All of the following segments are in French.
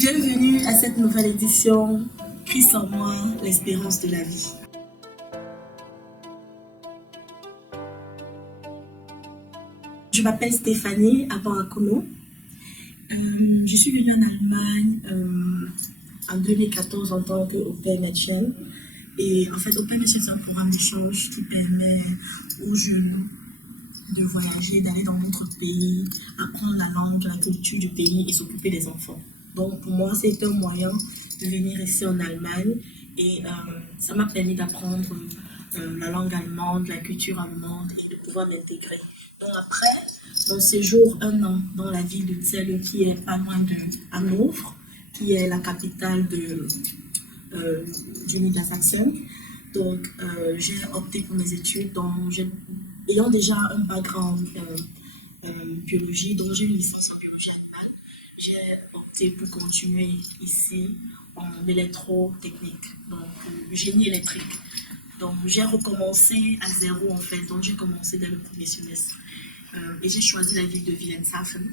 Bienvenue à cette nouvelle édition Christ en moi, l'espérance de la vie. Je m'appelle Stéphanie Abarakono. Je suis venue en Allemagne en 2014 en tant qu'Open Mädchen. Et en fait, Open Mädchen, c'est un programme d'échange qui permet aux jeunes de voyager, d'aller dans notre pays, apprendre la langue, la culture du pays et s'occuper des enfants. Donc pour moi, c'est un moyen de venir ici en Allemagne et ça m'a permis d'apprendre la langue allemande, la culture allemande et de pouvoir m'intégrer. Donc après mon séjour, 1 an dans la ville de Zelle qui est pas loin de Hanovre, qui est la capitale du Niedersachsen. Donc j'ai opté pour mes études, ayant déjà un background biologie, donc j'ai une licence en biologie animale. J'ai opté pour continuer ici en électrotechnique, donc génie électrique. Donc j'ai recommencé à zéro en fait, donc j'ai commencé dès le premier semestre. Et j'ai choisi la ville de Wilhelmshaven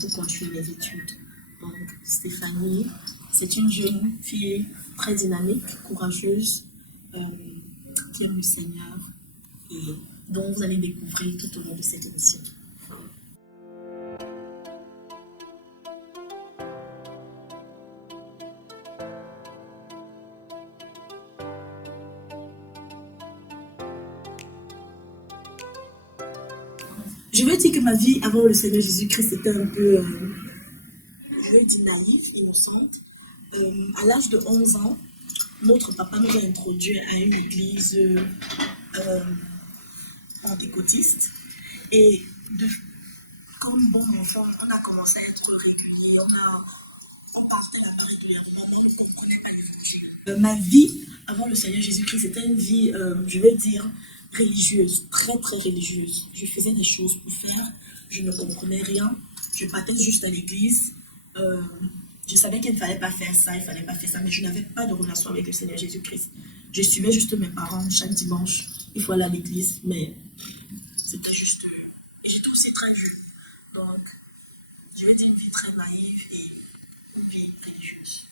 pour continuer mes études. Donc Stéphanie, c'est une jeune fille très dynamique, courageuse, qui aime le Seigneur et dont vous allez découvrir tout au long de cette émission. Je veux dire que ma vie avant le Seigneur Jésus-Christ était un peu, je veux dire, naïve, innocente. À l'âge de 11 ans, notre papa nous a introduits à une église pentecôtiste. Et comme bon enfant, on a commencé à être régulier, on partait là-bas régulièrement, mais on ne comprenait pas l'évangile. Ma vie avant le Seigneur Jésus-Christ, c'était une vie, je vais dire, religieuse, très très religieuse. Je faisais des choses pour faire, je ne comprenais rien, je partais juste à l'église. Je savais qu'il ne fallait pas faire ça, il ne fallait pas faire ça, mais je n'avais pas de relation avec le Seigneur Jésus-Christ. Je suivais juste mes parents chaque dimanche, il faut aller à l'église, mais c'était juste... Et j'étais aussi très jeune. Donc, je vais dire une vie très naïve et une vie religieuse.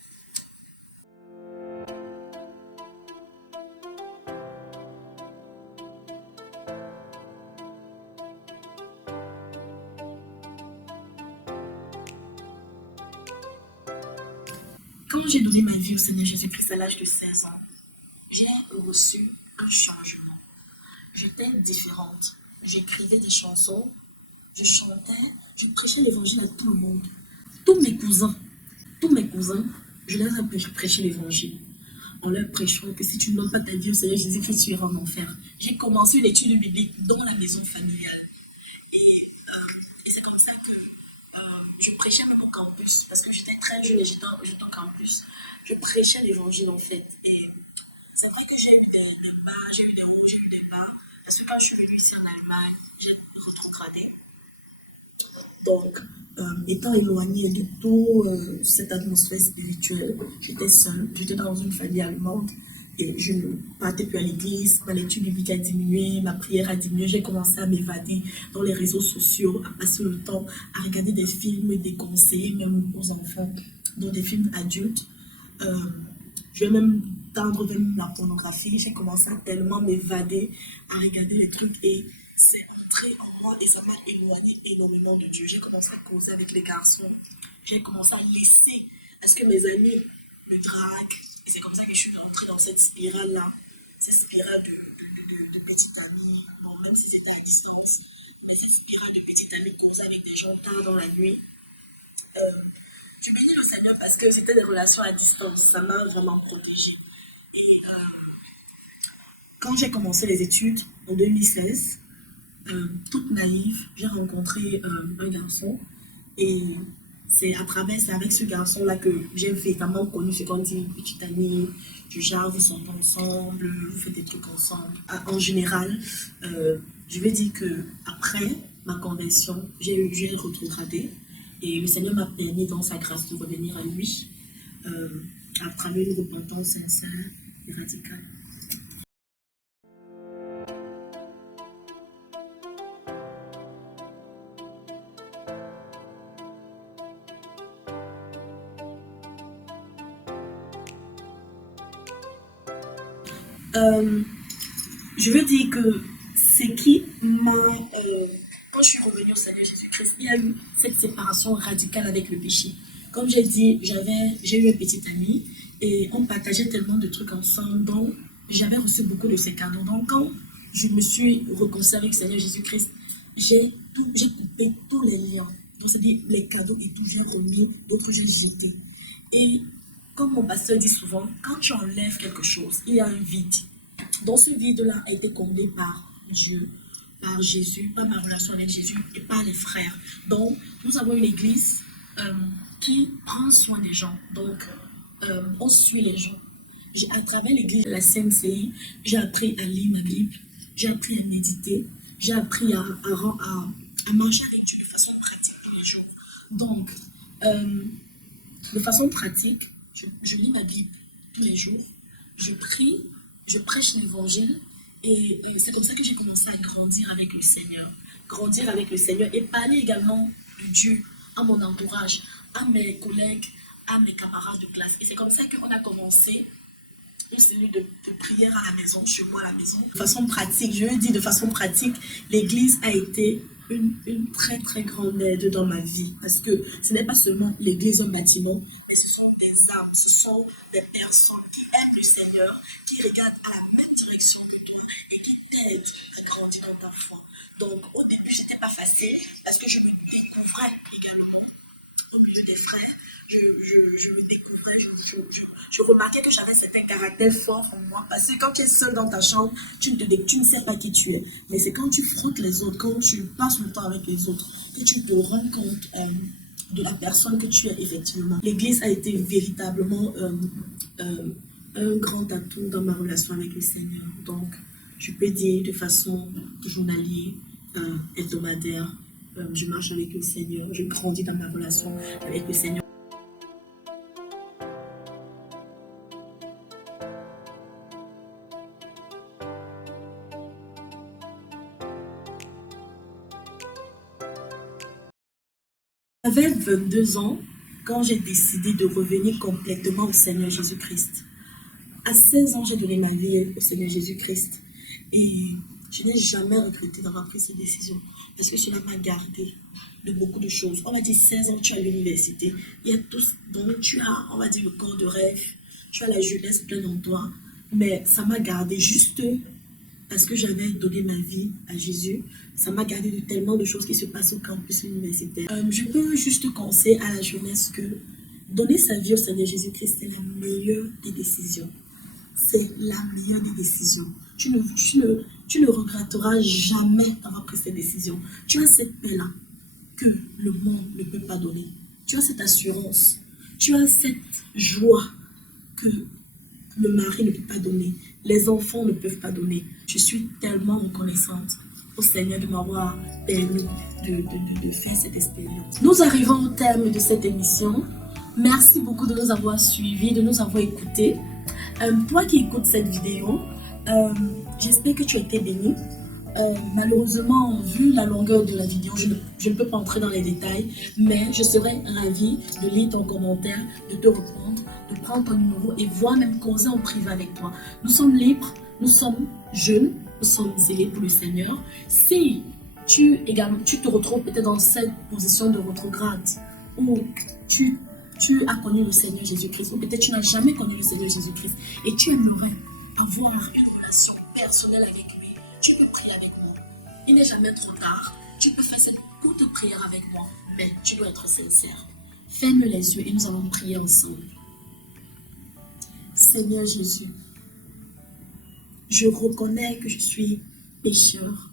Quand j'ai donné ma vie au Seigneur Jésus-Christ à l'âge de 16 ans, j'ai reçu un changement. J'étais différente. J'écrivais des chansons, je chantais, je prêchais l'évangile à tout le monde. Tous mes cousins, je leur ai prêché l'évangile. En leur prêchant que si tu ne donnes pas ta vie au Seigneur Jésus-Christ, tu iras en enfer. J'ai commencé l'étude biblique dans la maison familiale. Et c'est comme ça que je prêchais même au campus, parce que j'étais très jeune et j'étais au campus. Je prêchais l'évangile en fait. Et c'est vrai que j'ai eu des bas, j'ai eu des hauts, j'ai eu des bas. Parce que quand je suis venue ici en Allemagne, j'ai rétrogradé. Donc, étant éloignée de toute cette atmosphère spirituelle, j'étais seule, j'étais dans une famille allemande et je ne partais plus à l'église, ma lecture biblique a diminué, ma prière a diminué, j'ai commencé à m'évader dans les réseaux sociaux, à passer le temps à regarder des films déconseillés même aux enfants, donc des films adultes. Euh, je vais même tendre vers la pornographie, j'ai commencé à tellement m'évader, à regarder les trucs et c'est entré en moi et ça m'a éloigné énormément de Dieu. J'ai commencé à causer avec les garçons, j'ai commencé à laisser à ce que mes amis me draguent et c'est comme ça que je suis entrée dans cette spirale-là, cette spirale de petite amie, bon même si c'était à distance, mais cette spirale de petite amie causée avec des gens tard dans la nuit. Je bénis le Seigneur parce que c'était des relations à distance, ça m'a vraiment protégée. Et quand j'ai commencé les études en 2016, toute naïve, j'ai rencontré un garçon et c'est avec ce garçon-là que j'ai véritablement connu ce qu'on dit une petite amie, du genre vous sortez ensemble, vous faites des trucs ensemble. En général, je vais dire que après ma conversion, j'ai rétrogradé et le Seigneur m'a permis dans sa grâce de revenir à lui à travers une repentance sincère et radicale. Euh, je veux dire que ce qui m'a... quand je suis revenue au Seigneur Jésus-Christ, il y a eu cette séparation radicale avec le péché. Comme j'ai dit, j'ai eu un petit ami et on partageait tellement de trucs ensemble. Donc, j'avais reçu beaucoup de ses cadeaux. Donc, quand je me suis reconciliée avec le Seigneur Jésus-Christ, j'ai coupé tous les liens. Donc, c'est-à-dire les cadeaux et tout, j'ai remis, d'autres j'ai jeté. Et comme mon pasteur dit souvent, quand tu enlèves quelque chose, il y a un vide. Donc ce vide-là a été comblé par Dieu, par Jésus, par ma relation avec Jésus et par les frères. Donc nous avons une église qui prend soin des gens. Donc on suit les gens. À travers l'église de la CMCI, j'ai appris à lire ma Bible, j'ai appris à méditer, j'ai appris à marcher avec Dieu de façon pratique tous les jours. Donc, de façon pratique, je lis ma Bible tous les jours, je prie, je prêche l'évangile et c'est comme ça que j'ai commencé à grandir avec le Seigneur. Grandir avec le Seigneur et parler également de Dieu à mon entourage, à mes collègues, à mes camarades de classe. Et c'est comme ça qu'on a commencé une cellule de prière à la maison, chez moi à la maison. De façon pratique, je veux dire de façon pratique, l'église a été une très très grande aide dans ma vie. Parce que ce n'est pas seulement l'église, un bâtiment, mais ce sont des âmes, ce sont des personnes qui aiment le Seigneur, qui regardent à la même direction que toi et qui t'aident à grandir dans ta foi. Donc au début, c'était pas facile parce que je me découvrais également au milieu des frères. Je me découvrais, je remarquais que j'avais certains caractères forts en moi. Parce que quand tu es seul dans ta chambre, tu ne sais pas qui tu es. Mais c'est quand tu frottes les autres, quand tu passes le temps avec les autres, que tu te rends compte de la personne que tu es effectivement. L'église a été véritablement un grand atout dans ma relation avec le Seigneur. Donc, je peux dire de façon journalière, hebdomadaire, je marche avec le Seigneur, je grandis dans ma relation avec le Seigneur. J'avais 22 ans quand j'ai décidé de revenir complètement au Seigneur Jésus-Christ. À 16 ans, j'ai donné ma vie au Seigneur Jésus-Christ. Et je n'ai jamais regretté d'avoir pris cette décision. Parce que cela m'a gardé de beaucoup de choses. On va dire 16 ans, tu es à l'université. Il y a tout ce dont tu as, on va dire, le corps de rêve. Tu as la jeunesse pleine en toi. Mais ça m'a gardé juste parce que j'avais donné ma vie à Jésus. Ça m'a gardé de tellement de choses qui se passent au campus universitaire. Je peux juste conseiller à la jeunesse que donner sa vie au Seigneur Jésus-Christ, c'est la meilleure des décisions. C'est la meilleure des décisions. Tu ne regretteras jamais d'avoir pris cette décision. Tu as cette paix-là que le monde ne peut pas donner. Tu as cette assurance. Tu as cette joie que le mari ne peut pas donner. Les enfants ne peuvent pas donner. Je suis tellement reconnaissante au Seigneur de m'avoir permis de faire cette expérience. Nous arrivons au terme de cette émission. Merci beaucoup de nous avoir suivis, de nous avoir écoutés. Toi qui écoutes cette vidéo, j'espère que tu as été béni. Malheureusement, vu la longueur de la vidéo, je ne peux pas entrer dans les détails, mais je serais ravie de lire ton commentaire, de te répondre, de prendre ton numéro et voire même causer en privé avec toi. Nous sommes libres, nous sommes jeunes, nous sommes zélés pour le Seigneur. Si tu te retrouves peut-être dans cette position de rétrograde où tu as connu le Seigneur Jésus-Christ, ou peut-être tu n'as jamais connu le Seigneur Jésus-Christ et tu aimerais avoir une relation personnelle avec lui, tu peux prier avec moi. Il n'est jamais trop tard. Tu peux faire cette courte prière avec moi, mais tu dois être sincère. Ferme les yeux et nous allons prier ensemble. Seigneur Jésus, je reconnais que je suis pécheur,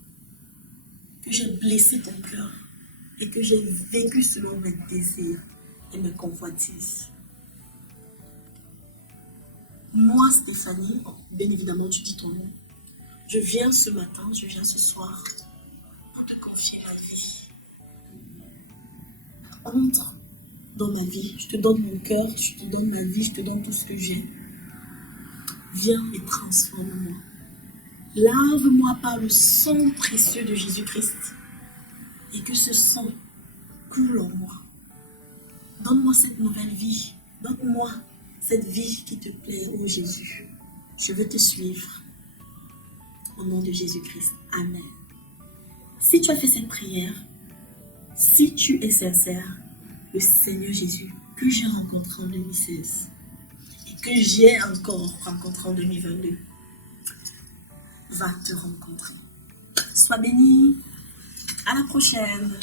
que j'ai blessé ton cœur et que j'ai vécu selon mes désirs et mes convoitises. Moi, Stéphanie, bien évidemment, tu dis ton nom. Je viens ce matin, je viens ce soir pour te confier ma vie. Entre dans ma vie, je te donne mon cœur, je te donne ma vie, je te donne tout ce que j'ai. Viens et transforme-moi. Lave-moi par le sang précieux de Jésus-Christ et que ce sang coule en moi. Donne-moi cette nouvelle vie, donne-moi cette vie qui te plaît, ô Jésus. Je veux te suivre. Au nom de Jésus-Christ. Amen. Si tu as fait cette prière, si tu es sincère, le Seigneur Jésus, que j'ai rencontré en 2016 et que j'ai encore rencontré en 2022, va te rencontrer. Sois béni. À la prochaine.